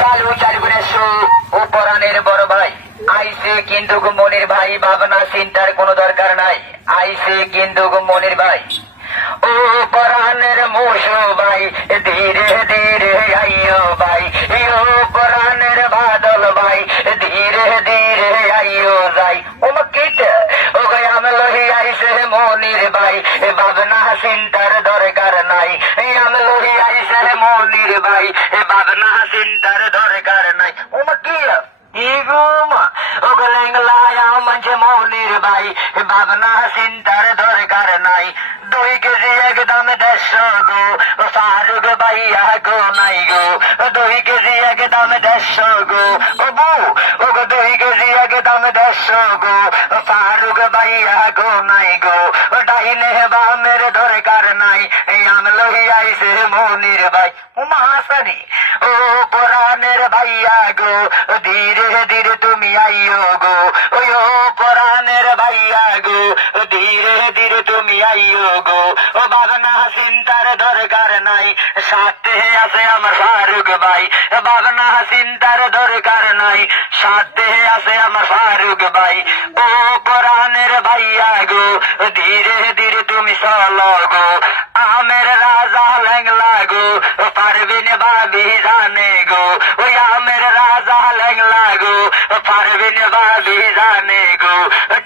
চালু চালু করে শো ও পরাণের বড় ভাই আইসে কিন্তু মনির ভাই ভাবনা চিন্তার কোনো দরকার নাই আইসে কিন্তু মনির ভাই ও পরাণের মোশো ভাই ধীরে ধীরে আইও ভাই ও পরাণের বাদল ভাই ধীরে ধীরে আইও যাই ও মাকিটা ও গাই আমি লহি আইসে মনির ভাই ভাবনা চিন্তার দরকার নাই আমি লহি আইসে মনির ভাই ভাবনা চিন্তার দরকার নাই ও মাকিয়া ইগুমা ও গলেংলায়া মঞ্চে মনির ভাই ভাবনা চিন্তার দরকার নাই 2 কেজি একদম 150 গো ফারুক ভাইয়া গো নাই গো 2 কেজি একদম 150 গো ও বউ ও গো 2 কেজি একদম 150 গো ফারুক ভাইয়া গো নাই গো ডাইনে বামের দরকার নাই আমি লই আইছে মনির ভাই ও মাসানি ও পরাণের ভাইয়া গো ধীরে ধীরে তুমি আইও গো ও পরাণের ভাইয়া গো ধীরে ধীরে তুমি আইও গো ও ভাবনা চিন্তার দরকার নাই সাথে আছে আমার ফারুক ভাই ভাবনা চিন্তার দরকার নাই সাথে আছে আমার ফারুক ভাই ও পরাণের ভাইয়া গো ধীরে ধীরে তুমি চলো গো আমের রাজা লেংলা গো পারবিন ভাবি জানে গো ওই আমের রাজা লেংলা গো পারবিন ভাবি জানে গো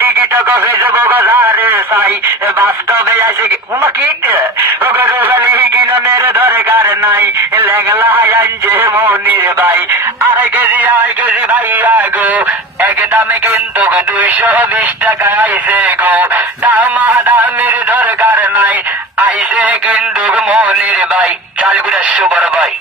টিকিট গো ফেসবুক যারে সাই বাস্তবে আসে উমাকিট ও গলি কিনের দরকার নাই লেংলা আনছে মনির ভাই 2 কেজি ভাইয়া গো একদমে কিন্তু 220 টাকা আইসে গো দামা দামের দরকার নাই আইসে কিন্তু মনির ভাই চাল করে বড় ভাই